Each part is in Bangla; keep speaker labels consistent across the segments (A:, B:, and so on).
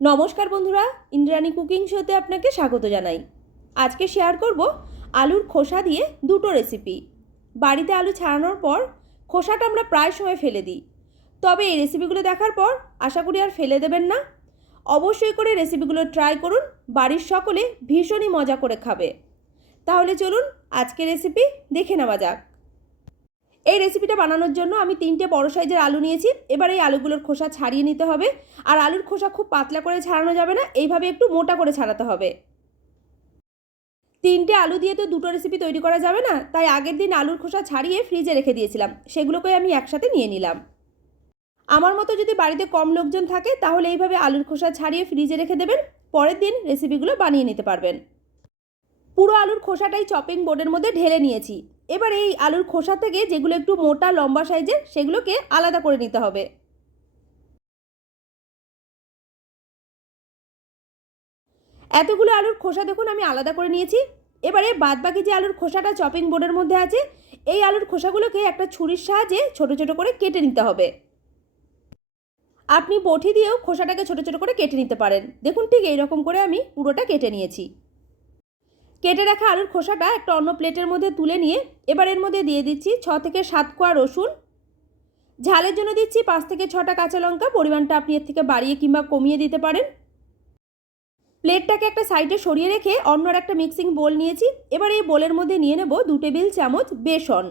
A: নমস্কার বন্ধুরা, ইন্দ্রাণী কুকিং শোতে আপনাকে স্বাগত জানাই। আজকে শেয়ার করব আলুর খোসা দিয়ে দুটো রেসিপি বাড়িতে আলু ছাড়ানোর পর খোসাটা আমরা প্রায় সময় ফেলে দিই। তবে এই রেসিপিগুলো দেখার পর আশা করি আর ফেলে দেবেন না। অবশ্যই করে রেসিপিগুলো ট্রাই করুন, বাড়ির সকলে ভীষণই মজা করে খাবে। তাহলে চলুন আজকে রেসিপি দেখে নেওয়া যাক। এই রেসিপিটা বানানোর জন্য আমি তিনটে বড় সাইজের আলু নিয়েছি। এবার এই আলুগুলোর খোসা ছাড়িয়ে নিতে হবে। আর আলুর খোসা খুব পাতলা করে ছাড়ানো যাবে না, এইভাবে একটু মোটা করে ছাড়াতে হবে। তিনটে আলু দিয়ে তো দুটো রেসিপি তৈরি করা যাবে না, তাই আগের দিন আলুর খোসা ছাড়িয়ে ফ্রিজে রেখে দিয়েছিলাম। সেগুলোকে আমি একসাথে নিয়ে নিলাম। আমার মতো যদি বাড়িতে কম লোকজন থাকে, তাহলে এইভাবে আলুর খোসা ছাড়িয়ে ফ্রিজে রেখে দেবেন, পরের দিন রেসিপিগুলো বানিয়ে নিতে পারবেন। পুরো আলুর খোসাটাই চপিং বোর্ডের মধ্যে ঢেলে নিয়েছি। এবার এই আলুর খোসা থেকে যেগুলো একটু মোটা লম্বা সাইজের, সেগুলোকে আলাদা করে নিতে হবে। এতগুলো আলুর খোসা দেখুন, আমি আলাদা করে নিয়েছি। এবারে বাদবাকি যে আলুর খোসাটা চপিং বোর্ডের মধ্যে আছে, এই আলুর খোসাগুলোকে একটা ছুরির সাহায্যে ছোট ছোট করে কেটে নিতে হবে। আপনি বটি দিয়েও খোসাটাকে ছোট ছোট করে কেটে নিতে পারেন। দেখুন ঠিক এইরকম করে আমি পুরোটা কেটে নিয়েছি। কেটে রাখা আলুর খোসাটা একটা অন্য প্লেটের মধ্যে তুলে নিয়ে এবার এর মধ্যে দিয়ে দিচ্ছি ছ থেকে সাত কোয়া রসুন। ঝালের জন্য দিচ্ছি পাঁচ থেকে ছটা কাঁচা লঙ্কা, পরিমাণটা আপনি এর থেকে বাড়িয়ে কিংবা কমিয়ে দিতে পারেন। প্লেটটাকে একটা সাইডে সরিয়ে রেখে অন্য একটা মিক্সিং বোল নিয়েছি। এবার এই বোলের মধ্যে নিয়ে নেব দু টেবিল চামচ বেসন।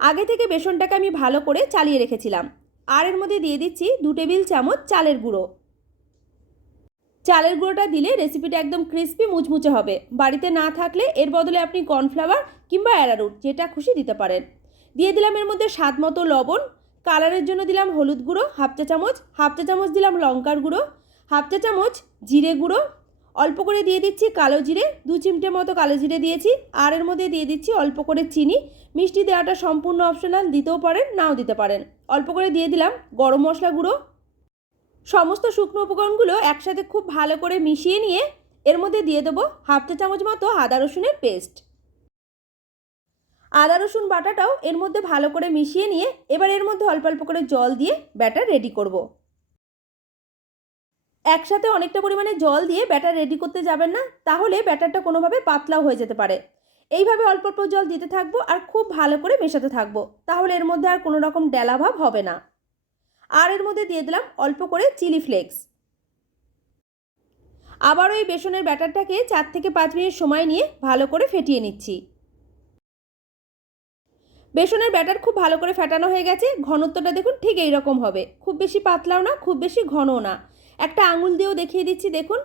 A: আগে থেকে বেসনটাকে আমি ভালো করে চালিয়ে রেখেছিলাম। আর এর মধ্যে দিয়ে দিচ্ছি দু টেবিল চামচ চালের গুঁড়ো। চালের গুঁড়োটা দিলে রেসিপিটা একদম ক্রিস্পি মুচমুচে হবে। বাড়িতে না থাকলে এর বদলে আপনি কর্নফ্লাওয়ার কিংবা অ্যারারুট যেটা খুশি দিতে পারেন। দিয়ে দিলাম এর মধ্যে স্বাদ মতো লবণ কালারের জন্য দিলাম হলুদ গুঁড়ো, হাফ চা চামচ, হাফ চা চামচ দিলাম লঙ্কার গুঁড়ো, হাফ চা চামচ জিরে গুঁড়ো, অল্প করে দিয়ে দিচ্ছি কালো জিরে, দু চিমটে মতো কালো জিরে দিয়েছি, আর এর মধ্যে দিয়ে দিচ্ছি অল্প করে চিনি। মিষ্টি দেওয়াটা সম্পূর্ণ অপশনাল দিতেও পারেন, নাও দিতে পারেন। অল্প করে দিয়ে দিলাম গরম মশলা গুঁড়ো সমস্ত শুকনো উপকরণগুলো একসাথে খুব ভালো করে মিশিয়ে নিয়ে এর মধ্যে দিয়ে দেবো হাফ চা চামচ মতো আদা রসুনের পেস্ট। আদা রসুন বাটাটাও এর মধ্যে ভালো করে মিশিয়ে নিয়ে এবার এর মধ্যে অল্প অল্প করে জল দিয়ে ব্যাটার রেডি করব। একসাথে অনেকটা পরিমাণে জল দিয়ে ব্যাটার রেডি করতে যাবেন না, তাহলে ব্যাটারটা কোনোভাবে পাতলাও হয়ে যেতে পারে। এইভাবে অল্প অল্প জল দিতে থাকব আর খুব ভালো করে মেশাতে থাকব, তাহলে এর মধ্যে আর কোনো রকম ডেলাভাব হবে না। আর এর মধ্যে দিয়ে দিলাম অল্প করে চিলি ফ্লেক্স। আবারও এই বেসনের ব্যাটারটাকে চার থেকে পাঁচ মিনিট সময় নিয়ে ভালো করে ফেটিয়ে নিচ্ছি। বেসনের ব্যাটার খুব ভালো করে ফেটানো হয়ে গেছে, ঘনত্বটা দেখুন ঠিক এই রকম হবে। খুব বেশি পাতলাও না, খুব বেশি ঘনও না। একটা আঙুল দিয়েও দেখিয়ে দিচ্ছি, দেখুন।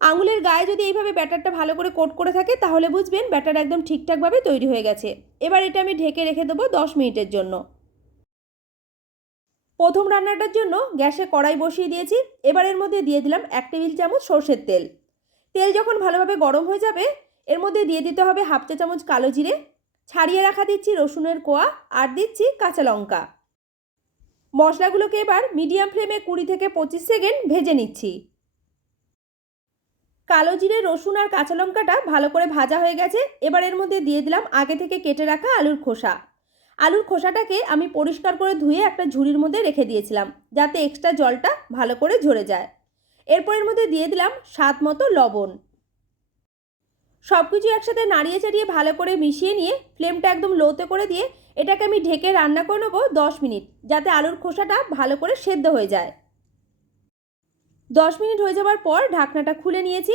A: আঙুলের গায়ে যদি এইভাবে ব্যাটারটা ভালো করে কোট করে থাকে, তাহলে বুঝবেন ব্যাটার একদম ঠিকঠাকভাবে তৈরি হয়ে গেছে। এবার এটা আমি ঢেকে রেখে দেবো দশ মিনিটের জন্য। প্রথম রান্নাটার জন্য গ্যাসে কড়াই বসিয়ে দিয়েছি। এবার এর মধ্যে দিয়ে দিলাম এক টেবিল চামচ সর্ষের তেল। তেল যখন ভালোভাবে গরম হয়ে যাবে, এর মধ্যে দিয়ে দিতে হবে হাফ চা চামচ কালো জিরে। ছাড়িয়ে রাখা দিচ্ছি রসুনের কোয়া আর দিচ্ছি কাঁচা লঙ্কা। মশলাগুলোকে এবার মিডিয়াম ফ্লেমে কুড়ি থেকে পঁচিশ সেকেন্ড ভেজে নিচ্ছি। কালো জিরে, রসুন আর কাঁচা লঙ্কাটা ভালো করে ভাজা হয়ে গেছে। এবার এর মধ্যে দিয়ে দিলাম আগে থেকে কেটে রাখা আলুর খোসা। আলুর খোসাটাকে আমি পরিষ্কার করে ধুয়ে একটা ঝুড়ির মধ্যে রেখে দিয়েছিলাম, যাতে এক্সট্রা জলটা ভালো করে ঝরে যায়। এরপর এর মধ্যে দিয়ে দিলাম স্বাদ মতো লবণ। সব কিছু একসাথে নাড়িয়ে চাড়িয়ে ভালো করে মিশিয়ে নিয়ে ফ্লেমটা একদম লোতে করে দিয়ে এটাকে আমি ঢেকে রান্না করে নেব দশ মিনিট, যাতে আলুর খোসাটা ভালো করে সেদ্ধ হয়ে যায়। দশ মিনিট হয়ে যাওয়ার পর ঢাকনাটা খুলে নিয়েছি।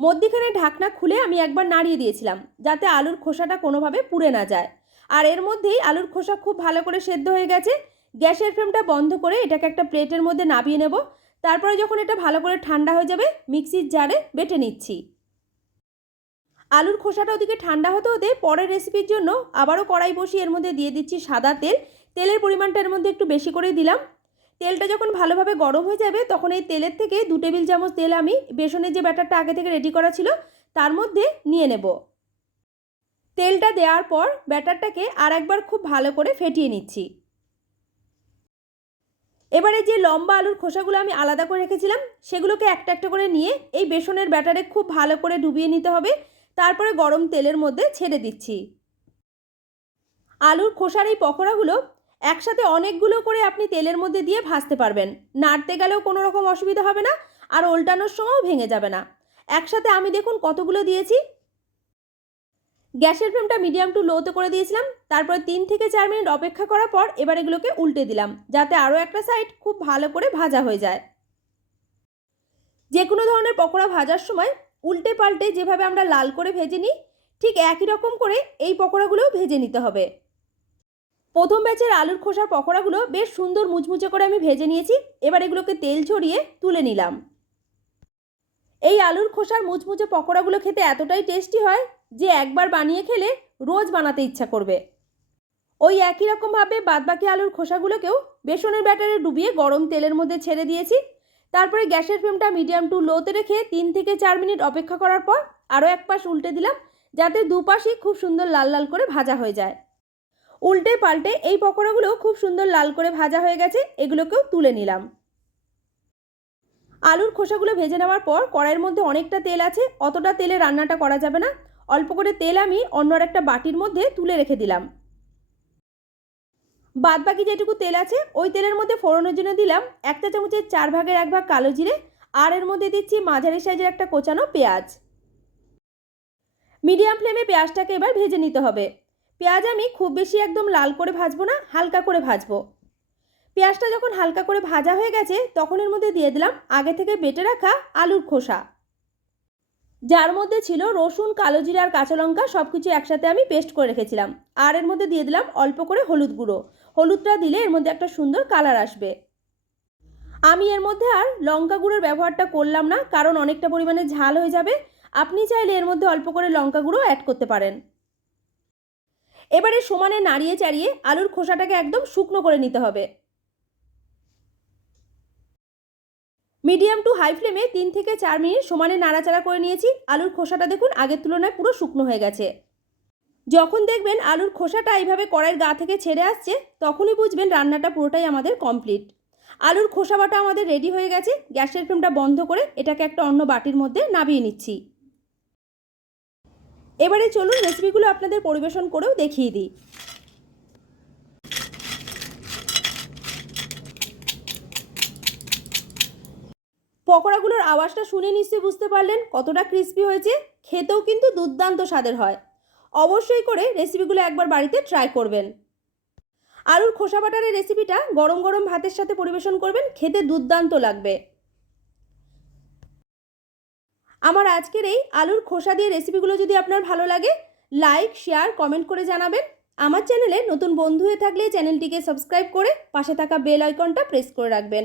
A: মধ্যিখানে ঢাকনা খুলে আমি একবার নাড়িয়ে দিয়েছিলাম, যাতে আলুর খোসাটা কোনোভাবে পুড়ে না যায়। আর এর মধ্যেই আলুর খোসা খুব ভালো করে সেদ্ধ হয়ে গেছে। গ্যাসের ফ্লেমটা বন্ধ করে এটাকে একটা প্লেটের মধ্যে নামিয়ে নেব। তারপরে যখন এটা ভালো করে ঠান্ডা হয়ে যাবে, মিক্সির জারে বেটে নিচ্ছি। আলুর খোসাটা ওদিকে ঠান্ডা হতে হতে পরের রেসিপির জন্য আবারও কড়াই বসিয়ে এর মধ্যে দিয়ে দিচ্ছি সাদা তেল। তেলের পরিমাণটা এর মধ্যে একটু বেশি করে দিলাম। তেলটা যখন ভালোভাবে গরম হয়ে যাবে, তখন এই তেলের থেকে দু টেবিল চামচ তেল আমি বেসনের যে ব্যাটারটা আগে থেকে রেডি করা ছিল, তার মধ্যে নিয়ে নেব। তেলটা দেওয়ার পর ব্যাটারটাকে আর একবার খুব ভালো করে ফেটিয়ে নিচ্ছি। এবারে যে লম্বা আলুর খোসাগুলো আমি আলাদা করে রেখেছিলাম, সেগুলোকে একটা একটা করে নিয়ে এই বেসনের ব্যাটারে খুব ভালো করে ডুবিয়ে নিতে হবে। তারপরে গরম তেলের মধ্যে ছেড়ে দিচ্ছি। আলুর খোসার এই পকোড়াগুলো একসাথে অনেকগুলো করে আপনি তেলের মধ্যে দিয়ে ভাজতে পারবেন। নাড়তে গেলেও কোনো রকম অসুবিধা হবে না, আর ওল্টানোর সময়ও ভেঙে যাবে না। একসাথে আমি দেখুন কতগুলো দিয়েছি। গ্যাসের ফ্লেমটা মিডিয়াম টু লোতে করে দিয়েছিলাম, তারপরে তিন থেকে চার মিনিট অপেক্ষা করার পর এবার এগুলোকে উল্টে দিলাম, যাতে আরও একটা সাইড খুব ভালো করে ভাজা হয়ে যায়। যে কোনো ধরনের পকোড়া ভাজার সময় উল্টে পাল্টে যেভাবে আমরা লাল করে ভেজে নিই, ঠিক একই রকম করে এই পকোড়াগুলোও ভেজে নিতে হবে। প্রথম ব্যাচের আলুর খোসা পকোড়াগুলো বেশ সুন্দর মুচমুচে করে আমি ভেজে নিয়েছি, এবার এগুলোকে তেল ছড়িয়ে তুলে নিলাম। এই আলুর খোসার মুচমুচে পকোড়াগুলো খেতে এতটাই টেস্টি হয় যে একবার বানিয়ে খেলে রোজ বানাতে ইচ্ছা করবে। ওই একই রকমভাবে বাদবাকি আলুর খোসাগুলোকেও বেসনের ব্যাটারে ডুবিয়ে গরম তেলের মধ্যে ছেড়ে দিয়েছি। তারপরে গ্যাসের ফ্লেমটা মিডিয়াম টু লোতে রেখে তিন থেকে চার মিনিট অপেক্ষা করার পর আরও এক পাশ উল্টে দিলাম, যাতে দুপাশই খুব সুন্দর লাল লাল করে ভাজা হয়ে যায়। উল্টে পাল্টে এই পকোড়াগুলো খুব সুন্দর লাল করে ভাজা হয়ে গেছে, এগুলোকেও তুলে নিলাম। আলুর খোসাগুলো ভেজে নেওয়ার পর কড়াইয়ের মধ্যে অনেকটা তেল আছে, অতটা তেলে রান্নাটা করা যাবে না। অল্প করে তেল আমি অন্য আর একটা বাটির মধ্যে তুলে রেখে দিলাম। বাদ বাকি যেটুকু তেল আছে, ওই তেলের মধ্যে ফোড়নের জন্য দিলাম একটা চামচের চার ভাগের এক ভাগ কালো জিরে, আর এর মধ্যে দিচ্ছি মাঝারি সাইজের একটা কোচানো পেঁয়াজ। মিডিয়াম ফ্লেমে পেঁয়াজটাকে এবার ভেজে নিতে হবে। পেঁয়াজ আমি খুব বেশি একদম লাল করে ভাজবো না, হালকা করে ভাজবো। পেঁয়াজটা যখন হালকা করে ভাজা হয়ে গেছে, তখন এর মধ্যে দিয়ে দিলাম আগে থেকে বেটে রাখা আলুর খোসা। যার মধ্যে ছিল রসুন, কালো জিরা আর কাঁচা লঙ্কা সব কিছু একসাথে আমি পেস্ট করে রেখেছিলাম। আর এর মধ্যে দিয়ে দিলাম অল্প করে হলুদ গুঁড়ো। হলুদটা দিলে এর মধ্যে একটা সুন্দর কালার আসবে। আমি এর মধ্যে আর লঙ্কা গুঁড়োর ব্যবহারটা করলাম না, কারণ অনেকটা পরিমাণে ঝাল হয়ে যাবে। আপনি চাইলে এর মধ্যে অল্প করে লঙ্কা গুঁড়ো অ্যাড করতে পারেন। এবারে সমানে নাড়িয়ে চাড়িয়ে আলুর খোসাটাকে একদম শুকনো করে নিতে হবে। মিডিয়াম টু হাই ফ্লেমে তিন থেকে চার মিনিট সমানে নাড়াচাড়া করে নিয়েছি। আলুর খোসাটা দেখুন, আগের তুলনায় পুরো শুকনো হয়ে গেছে। যখন দেখবেন আলুর খোসাটা এইভাবে কড়াইয়ের গা থেকে ছেড়ে আসছে, তখনই বুঝবেন রান্নাটা পুরোটাই আমাদের কমপ্লিট। আলুর খোসা বাটা আমাদের রেডি হয়ে গেছে, গ্যাসের ফ্লেমটা বন্ধ করে এটাকে একটা অন্য বাটির মধ্যে নামিয়ে নিচ্ছি। এবারে চলুন রেসিপিগুলো আপনাদের পরিবেশন করেও দেখিয়ে দিই। পকোড়াগুলোর আওয়াজটা শুনে নিশ্চয়ই বুঝতে পারলেন কতটা ক্রিস্পি হয়েছে। খেতেও কিন্তু দুর্দান্ত স্বাদের হয়। অবশ্যই করে রেসিপিগুলো একবার বাড়িতে ট্রাই করবেন। আলুর খোসা বাটারের রেসিপিটা গরম গরম ভাতের সাথে পরিবেশন করবেন, খেতে দুর্দান্ত লাগবে। আমার আজকের এই আলুর খোসা দিয়ে রেসিপিগুলো যদি আপনার ভালো লাগে লাইক শেয়ার কমেন্ট করে জানাবেন। আমার চ্যানেলে নতুন বন্ধু হয়ে থাকলে চ্যানেলটিকে সাবস্ক্রাইব করে পাশে থাকা বেল আইকনটা প্রেস করে রাখবেন।